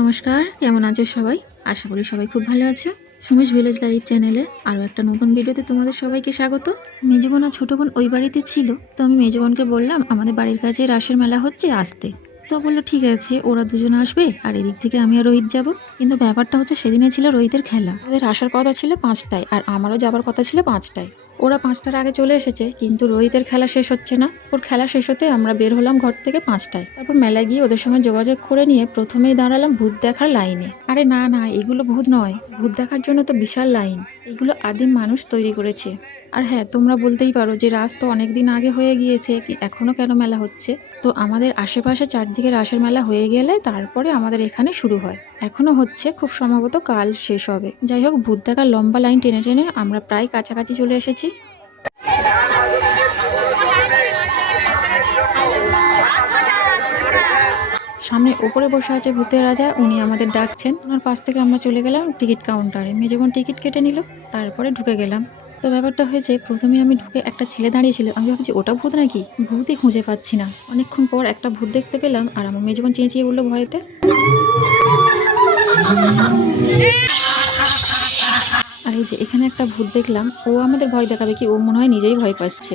নমস্কার, কেমন আছো সবাই? আশা করি সবাই খুব ভালো আছো। সুমিস ভিলেজ লাইফ চ্যানেলে আরও একটা নতুন ভিডিওতে তোমাদের সবাইকে স্বাগত। মেজো বোন আর ছোট বোন ওই বাড়িতে ছিল, তো আমি মেজো বোনকে বললাম আমাদের বাড়ির কাছে রাসের মেলা হচ্ছে, আসতে। তো বললো ঠিক আছে, ওরা দুজন আসবে আর এদিক থেকে আমি আর রোহিত যাব। কিন্তু ব্যাপারটা হচ্ছে সেদিনে ছিল রোহিতের খেলা, ওদের আসার কথা ছিল 5টায় আর আমারও যাবার কথা ছিল 5টায়। ওরা 5টার আগে চলে এসেছে, কিন্তু রোহিতের খেলা শেষ হচ্ছে না। ওর খেলা শেষ হতে আমরা বের হলাম ঘর থেকে 5টায়। তারপর মেলায় গিয়ে ওদের সঙ্গে যোগাযোগ করে নিয়ে প্রথমেই দাঁড়ালাম ভূত দেখার লাইনে। আরে না না, এগুলো ভূত নয়, ভূত দেখার জন্য তো বিশাল লাইন। এগুলো আদিম মানুষ তৈরি করেছে। আর হ্যাঁ, তোমরা বলতেই পারো যে রাস তো অনেকদিন আগে হয়ে গিয়েছে, এখনো কেন মেলা হচ্ছে? তো আমাদের আশেপাশে চারদিকে রাসের মেলা হয়ে গেলে তারপরে আমাদের এখানে শুরু হয়। এখনো হচ্ছে, খুব সম্ভবত কাল শেষ হবে। যাই হোক, ভূত দেখার লম্বা লাইন টেনে টেনে আমরা প্রায় কাছাকাছি চলে এসেছি। সামনে ওপরে বসে আছে ভূতের রাজা, উনি আমাদের ডাকছেন। ওনার পাশ থেকে আমরা চলে গেলাম টিকিট কাউন্টারে। মেজবন টিকিট কেটে নিল, তারপরে ঢুকে গেলাম। তো ব্যাপারটা হয়েছে, প্রথমে আমি ঢুকে একটা ছেলে দাঁড়িয়েছিল, আমি ভাবছি ওটা ভূত নাকি, ভূতই খুঁজে পাচ্ছি না। অনেকক্ষণ পর একটা ভূত দেখতে পেলাম আর আমার মেজবন চেঁচিয়ে উঠলো ভয়েতে। আর এই যে এখানে একটা ভূত দেখলাম, ও আমাদের ভয় দেখাবে কি, ও মনে হয় নিজেই ভয় পাচ্ছে।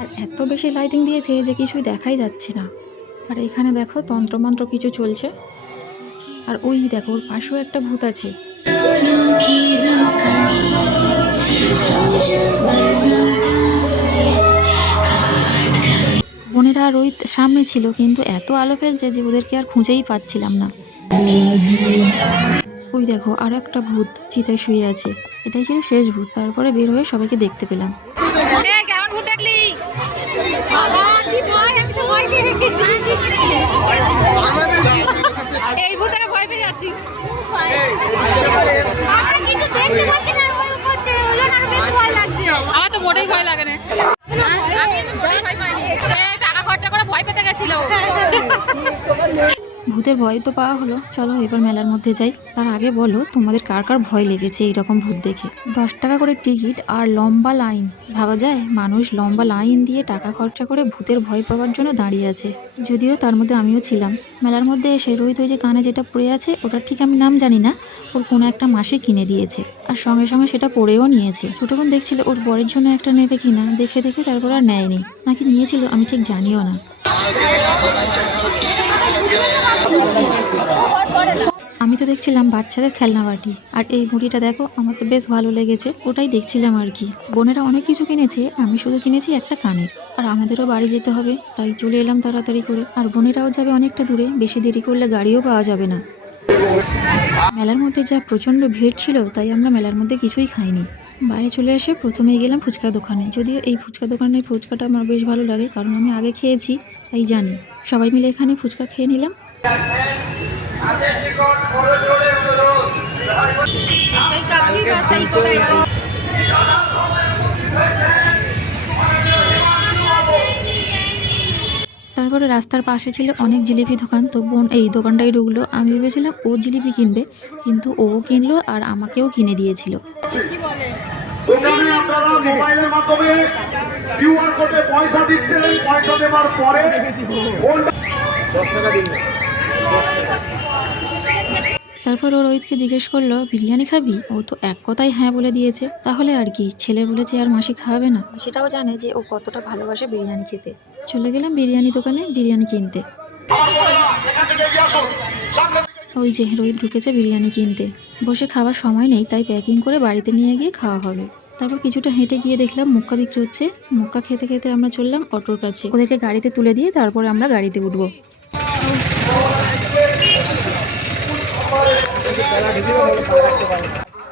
আর এত বেশি লাইটিং দিয়েছে যে কিছুই দেখাই যাচ্ছে না। আর এখানে দেখো তন্ত্রমন্ত্র কিছু চলছে। আর ওই দেখো ওর পাশেও একটা ভূত আছে। বোনেরা আর ওই সামনে ছিল, কিন্তু এত আলো ফেলছে যে ওদেরকে আর খুঁজেই পাচ্ছিলাম না। ওই দেখো আরো একটা ভূত চিতায় শুয়ে আছে। এটাই ছিল শেষ ভূত। তারপরে বের হয়ে সবাইকে দেখতে পেলাম। আমার তো মোটেই ভয় লাগে না, আমি মোটেই ভয় পাইনি, টাকা খরচা করে ভয় পেতে গেছিল। ভূতের ভয় তো পাওয়া হলো, চলো এবার মেলার মধ্যে যাই। তার আগে বলো তোমাদের কার কার ভয় লেগেছে এইরকম ভূত দেখে? 10 টাকা করে টিকিট আর লম্বা লাইন, ভাবা যায় মানুষ লম্বা লাইন দিয়ে টাকা খরচা করে ভূতের ভয় পাওয়ার জন্য দাঁড়িয়ে আছে। যদিও তার মধ্যে আমিও ছিলাম। মেলার মধ্যে এসে রোহিত ওই যে কানে যেটা পড়ে আছে, ওটার ঠিক আমি নাম জানি না, ওর কোনো একটা মাসে কিনে দিয়েছে আর সঙ্গে সঙ্গে সেটা পরেও নিয়েছে। ছোট বোন দেখছিল ওর বরের জন্য একটা নেবে কিনা, দেখে দেখে তারপর আর নেয়নি, নাকি নিয়েছিল আমি ঠিক জানিও না। আমি তো দেখছিলাম বাচ্চাদের খেলনা বাটি, আর এই মুড়িটা দেখো আমার তো বেশ ভালো লেগেছে, ওটাই দেখছিলাম আর কি। বোনেরা অনেক কিছু কিনেছে, আমি শুধু কিনেছি একটা কানের। আর আমাদেরও বাড়ি যেতে হবে, তাই চলে এলাম তাড়াতাড়ি করে। আর বোনেরাও যাবে অনেকটা দূরে, বেশি দেরি করলে গাড়িও পাওয়া যাবে না। মেলার মধ্যে যা প্রচণ্ড ভিড় ছিল, তাই আমরা মেলার মধ্যে কিছুই খাইনি। বাইরে চলে এসে প্রথমেই গেলাম ফুচকা দোকানে। যদিও এই ফুচকা দোকানের ফুচকাটা আমার বেশ ভালো লাগে, কারণ আমি আগে খেয়েছি তাই জানি। সবাই মিলে এখানে ফুচকা খেয়ে নিলাম। তারপরে রাস্তার পাশে ছিল অনেক জিলিপি দোকান, তো বোন এই দোকানটাই ঢুকলো। আমি ভেবেছিলাম ও জিলিপি কিনবে, কিন্তু ও কিনলো আর আমাকেও কিনে দিয়েছিল। দোকানে আপনারা মোবাইলের মাধ্যমে কিউআর কোডে পয়সা দিচ্ছেন, পয়সা দেওয়ার পরে 10 টাকা দিন। তারপর ও রোহিতকে জিজ্ঞেস করলো বিরিয়ানি খাবি, ও তো এক কথাই হ্যাঁ বলে দিয়েছে। তাহলে আর কি, ছেলে বলেছে আর মাসি খাওয়াবে না, সেটাও জানে যে ও কতটা ভালোবাসে বিরিয়ানি খেতে। চলে গেলাম বিরিয়ানি দোকানে বিরিয়ানি কিনতে। ওই যে রোহিত ঢুকেছে বিরিয়ানি কিনতে। বসে খাওয়ার সময় নেই, তাই প্যাকিং করে বাড়িতে নিয়ে গিয়ে খাওয়া হবে। তারপর কিছুটা হেঁটে গিয়ে দেখলাম মুক্কা বিক্রি হচ্ছে। মুক্কা খেতে খেতে আমরা চললাম অটোর কাছে, ওদেরকে গাড়িতে তুলে দিয়ে তারপরে আমরা গাড়িতে উঠবো।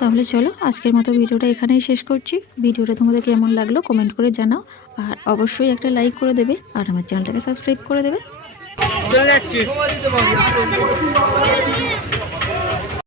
তাহলে চলো আজকের মতো ভিডিওটা এখানেই শেষ করছি। ভিডিওটা তোমাদের কেমন লাগলো কমেন্ট করে জানাও, আর অবশ্যই একটা লাইক করে দেবে আর আমার চ্যানেলটাকে সাবস্ক্রাইব করে দেবে। চলে যাচ্ছি।